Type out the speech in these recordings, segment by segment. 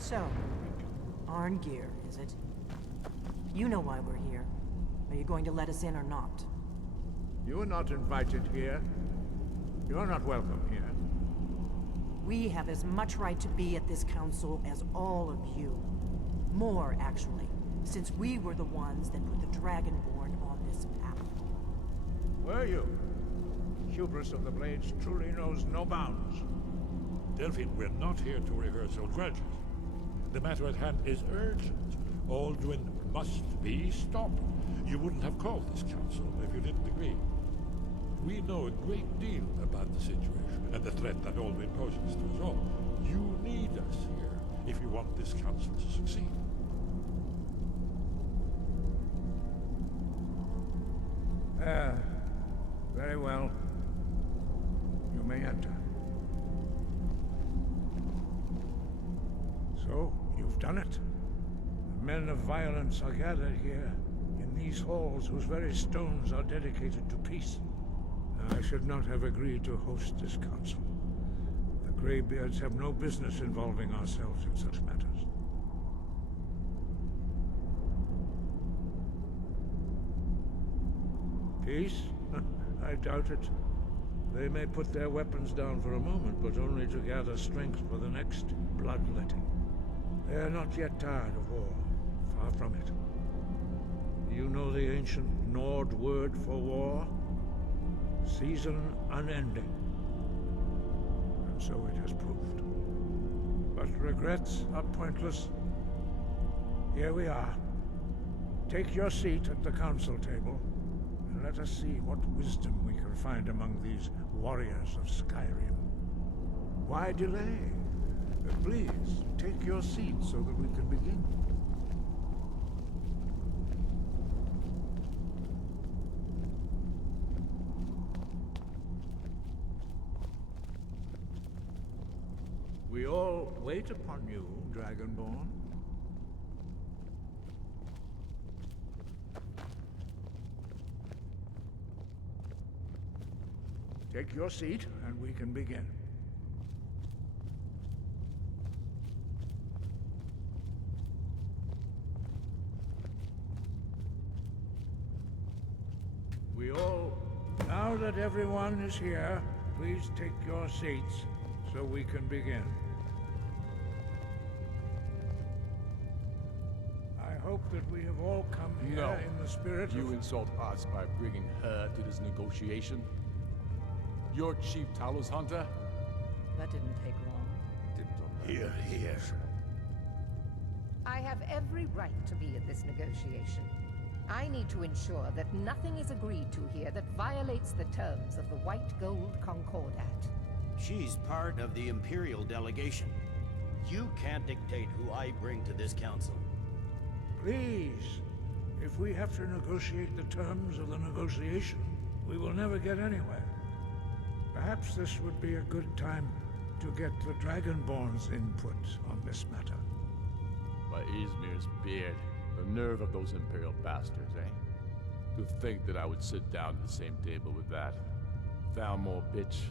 So, Arngeir, is it? You know why we're here. Are you going to let us in or not? You are not invited here. You're not welcome here. We have as much right to be at this council as all of you. More, actually, since we were the ones that put the Dragonborn on this path. Were you? Hubris of the Blades truly knows no bounds. Delphine, we're not here to rehearse old grudges. The matter at hand is urgent. Alduin must be stopped. You wouldn't have called this council if you didn't agree. We know a great deal about the situation and the threat that Alduin poses to us all. You need us here if you want this council to succeed. Very well. You may enter. So, you've done it. The men of violence are gathered here, in these halls whose very stones are dedicated to peace. I should not have agreed to host this council. The Greybeards have no business involving ourselves in such matters. Peace? I doubt it. They may put their weapons down for a moment, but only to gather strength for the next bloodletting. They are not yet tired of war. Far from it. You know the ancient Nord word for war? Season unending. And so it has proved. But regrets are pointless. Here we are. Take your seat at the council table, and let us see what wisdom we can find among these warriors of Skyrim. Why delay? Please, take your seat so that we can begin. We all wait upon you, Dragonborn. Take your seat, and we can begin. Now that everyone is here, please take your seats so we can begin. I hope that we have all come here in the spirit You of... insult us by bringing her to this negotiation? You're Chief Talos Hunter? That didn't take long. Here, here. I have every right to be at this negotiation. I need to ensure that nothing is agreed to here that violates the terms of the White Gold Concordat. She's part of the Imperial delegation. You can't dictate who I bring to this council. Please, if we have to negotiate the terms of the negotiation, we will never get anywhere. Perhaps this would be a good time to get the Dragonborn's input on this matter. By Izmir's beard. The nerve of those Imperial bastards, eh? To think that I would sit down at the same table with that. Thalmor bitch.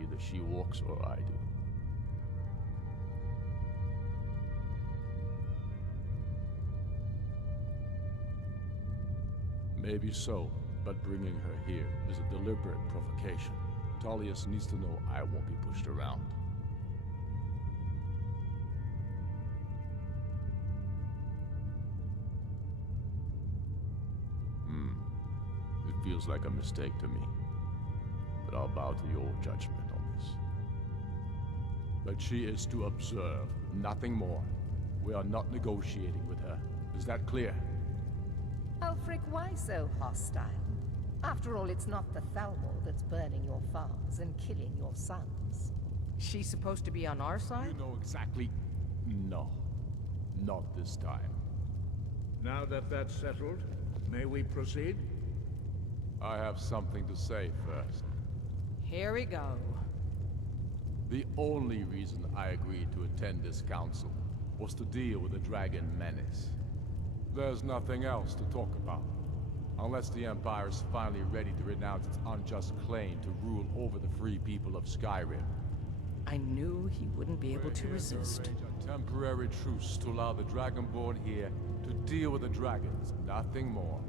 Either she walks or I do. Maybe so, but bringing her here is a deliberate provocation. Tullius needs to know I won't be pushed around. It feels like a mistake to me, but I'll bow to your judgment on this. But she is to observe, nothing more. We are not negotiating with her. Is that clear? Ulfric, why so hostile? After all, it's not the Thalmor that's burning your farms and killing your sons. She's supposed to be on our side? You know exactly... No. Not this time. Now that that's settled, may we proceed? I have something to say first. Here we go. The only reason I agreed to attend this council was to deal with the dragon menace. There's nothing else to talk about. Unless the Empire is finally ready to renounce its unjust claim to rule over the free people of Skyrim. I knew he wouldn't be able to resist. A temporary truce to allow the Dragonborn here to deal with the dragons, nothing more.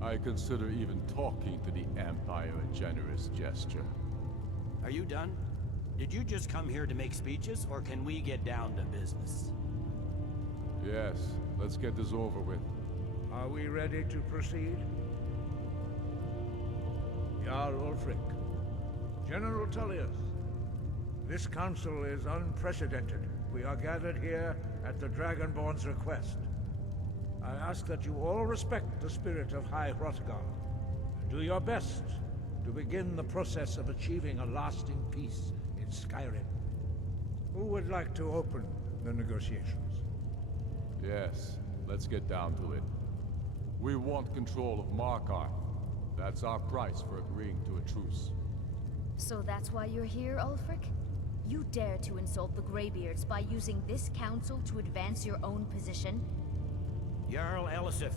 I consider even talking to the Empire a generous gesture. Are you done? Did you just come here to make speeches, or can we get down to business? Yes, let's get this over with. Are we ready to proceed? Jarl Ulfric, General Tullius, this council is unprecedented. We are gathered here at the Dragonborn's request. I ask that you all respect the spirit of High Hrothgar, and do your best to begin the process of achieving a lasting peace in Skyrim. Who would like to open the negotiations? Yes, let's get down to it. We want control of Markarth. That's our price for agreeing to a truce. So that's why you're here, Ulfric? You dare to insult the Greybeards by using this council to advance your own position? Jarl Elisif.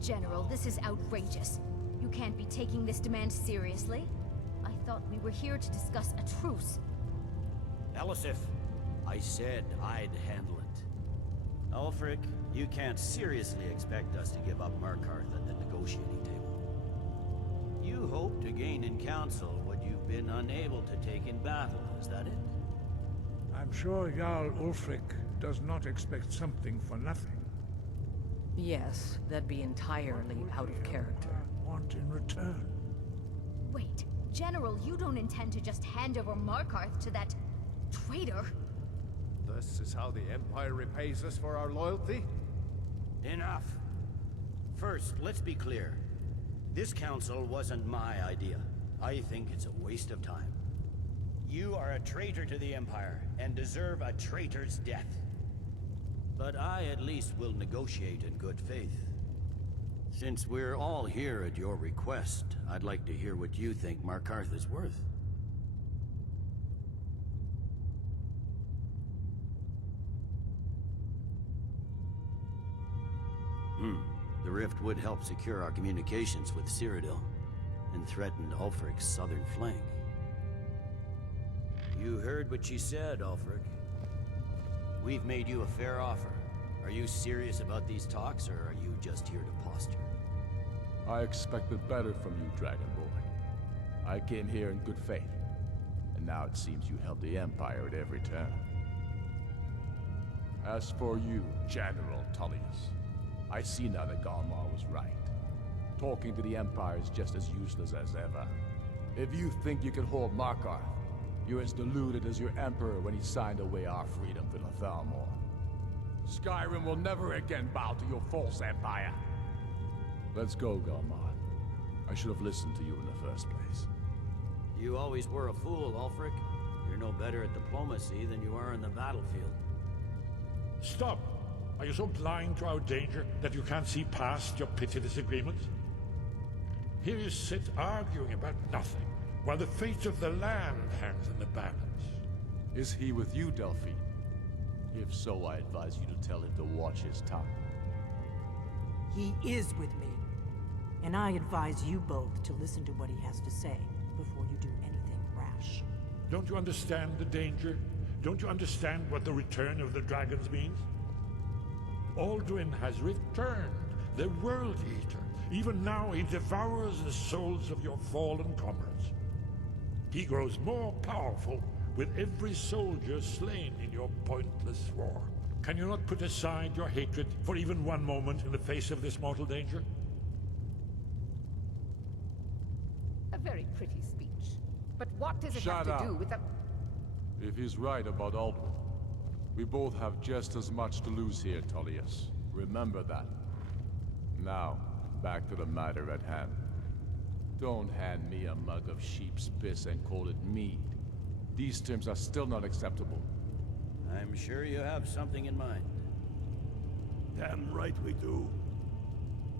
General, this is outrageous. You can't be taking this demand seriously. I thought we were here to discuss a truce. Elisif, I said I'd handle it. Ulfric, you can't seriously expect us to give up Markarth at the negotiating table. You hope to gain in council what you've been unable to take in battle, is that it? I'm sure Jarl Ulfric does not expect something for nothing. Yes, that'd be entirely out of character. Want in return? Wait, General, you don't intend to just hand over Markarth to that traitor? This is how the Empire repays us for our loyalty? Enough. First, let's be clear. This council wasn't my idea. I think it's a waste of time. You are a traitor to the Empire, and deserve a traitor's death. But I at least will negotiate in good faith. Since we're all here at your request, I'd like to hear what you think Markarth is worth. The rift would help secure our communications with Cyrodiil, and threaten Ulfric's southern flank. You heard what she said, Ulfric. We've made you a fair offer. Are you serious about these talks, or are you just here to posture? I expected better from you, Dragonborn. I came here in good faith, and now it seems you help the Empire at every turn. As for you, General Tullius, I see now that Galmar was right. Talking to the Empire is just as useless as ever. If you think you can hold Markarth, you're as deluded as your Emperor when he signed away our freedom to the Thalmor. Skyrim will never again bow to your false empire. Let's go, Galmar. I should have listened to you in the first place. You always were a fool, Ulfric. You're no better at diplomacy than you are in the battlefield. Stop! Are you so blind to our danger that you can't see past your petty disagreements? Here you sit arguing about nothing, while the fate of the land hangs in the balance. Is he with you, Delphine? If so, I advise you to tell him to watch his tongue. He is with me. And I advise you both to listen to what he has to say before you do anything rash. Don't you understand the danger? Don't you understand what the return of the dragons means? Alduin has returned, the World Eater. Even now he devours the souls of your fallen comrades. He grows more powerful with every soldier slain in your pointless war. Can you not put aside your hatred for even one moment in the face of this mortal danger? A very pretty speech. But what does it Shut have to up. do with the... If he's right about Alduin, we both have just as much to lose here, Tullius. Remember that. Now, back to the matter at hand. Don't hand me a mug of sheep's piss and call it mead. These terms are still not acceptable. I'm sure you have something in mind. Damn right we do.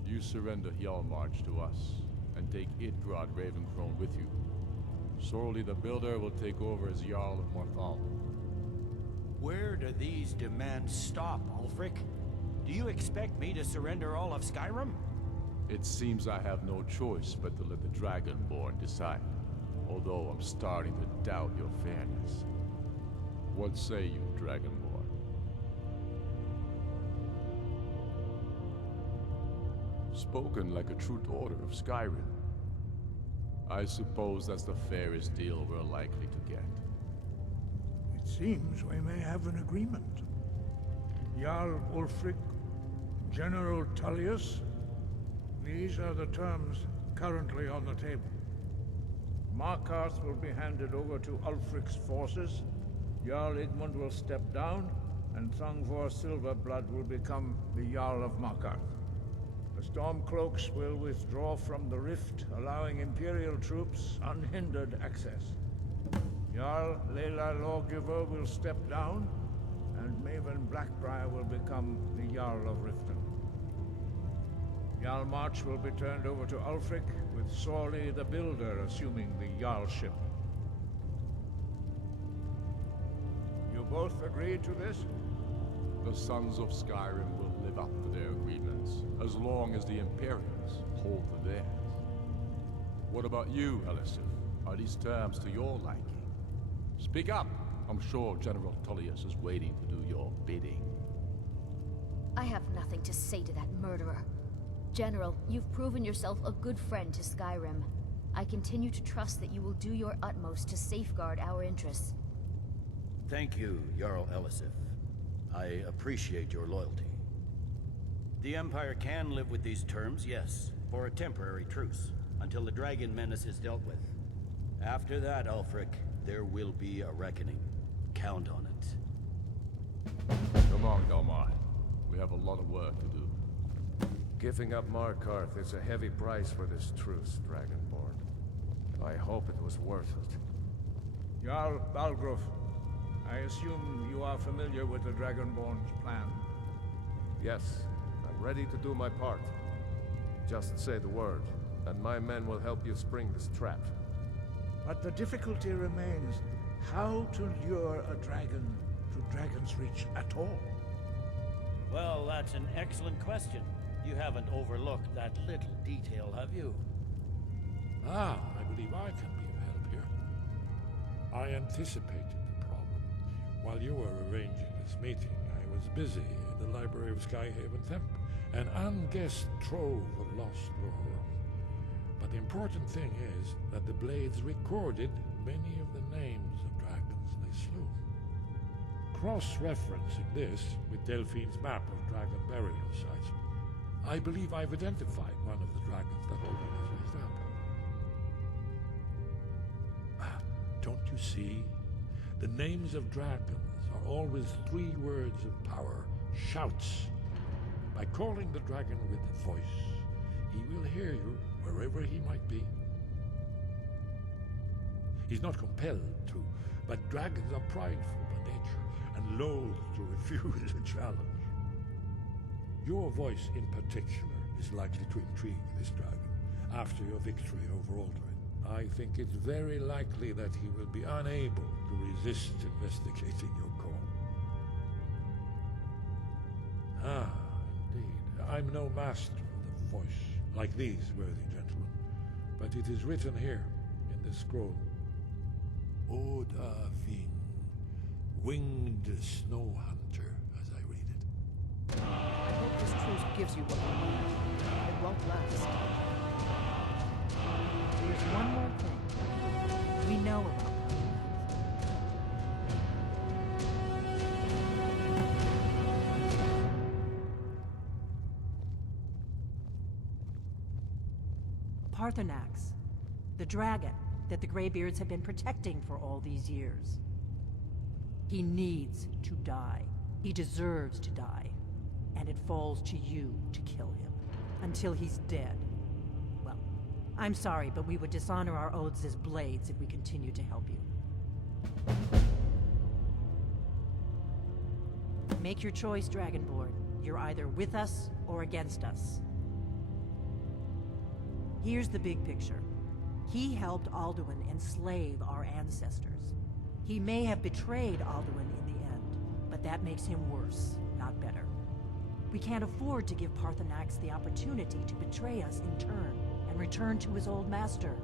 You surrender Hjalmarch to us, and take Idgrod Ravencrone with you. Sorli the Builder will take over as Jarl of Morthal. Where do these demands stop, Ulfric? Do you expect me to surrender all of Skyrim? It seems I have no choice but to let the Dragonborn decide. Although I'm starting to doubt your fairness. What say you, Dragonborn? Spoken like a true daughter of Skyrim. I suppose that's the fairest deal we're likely to get. It seems we may have an agreement. Jarl Ulfric, General Tullius, these are the terms currently on the table. Markarth will be handed over to Ulfric's forces, Jarl Igmund will step down, and Thongvor Silverblood will become the Jarl of Markarth. The Stormcloaks will withdraw from the rift, allowing Imperial troops unhindered access. Jarl Leila Lawgiver will step down, and Maven Blackbriar will become the Jarl of Riften. Jarl March will be turned over to Ulfric, with Sorli the Builder assuming the Jarlship. You both agree to this? The Sons of Skyrim will live up to their agreements, as long as the Imperials hold to theirs. What about you, Elisif? Are these terms to your liking? Speak up! I'm sure General Tullius is waiting to do your bidding. I have nothing to say to that murderer. General, you've proven yourself a good friend to Skyrim. I continue to trust that you will do your utmost to safeguard our interests. Thank you, Jarl Elisif. I appreciate your loyalty. The Empire can live with these terms, yes, for a temporary truce, until the Dragon Menace is dealt with. After that, Ulfric, there will be a reckoning. Count on it. Come on, Dalmar. We have a lot of work to do. Giving up Markarth is a heavy price for this truce, Dragonborn. I hope it was worth it. Jarl Balgruf, I assume you are familiar with the Dragonborn's plan. Yes, I'm ready to do my part. Just say the word, and my men will help you spring this trap. But the difficulty remains how to lure a dragon to Dragon's Reach at all. Well, that's an excellent question. You haven't overlooked that little detail, have you? Ah, I believe I can be of help here. I anticipated the problem. While you were arranging this meeting, I was busy in the library of Skyhaven Temp, an unguessed trove of lost lore. But the important thing is that the Blades recorded many of the names of dragons they slew. Cross-referencing this with Delphine's map of dragon burial sites, I believe I've identified one of the dragons that Odin has raised up. Don't you see? The names of dragons are always 3 words of power, shouts. By calling the dragon with a voice, he will hear you wherever he might be. He's not compelled to, but dragons are prideful by nature and loath to refuse a challenge. Your voice in particular is likely to intrigue this dragon after your victory over Alduin. I think it's very likely that he will be unable to resist investigating your call. Ah, indeed. I'm no master of the voice, like these worthy gentlemen, but it is written here in the scroll. Oda Ving, winged snow hunter, as I read it. I hope this truce gives you what you need. It won't last. There's one more thing. We know about Parthenax, the dragon that the Greybeards have been protecting for all these years. He needs to die. He deserves to die. And it falls to you to kill him. Until he's dead. Well, I'm sorry, but we would dishonor our oaths as Blades if we continue to help you. Make your choice, Dragonborn. You're either with us or against us. Here's the big picture. He helped Alduin enslave our ancestors. He may have betrayed Alduin in the end, but that makes him worse, not better. We can't afford to give Parthenax the opportunity to betray us in turn and return to his old master.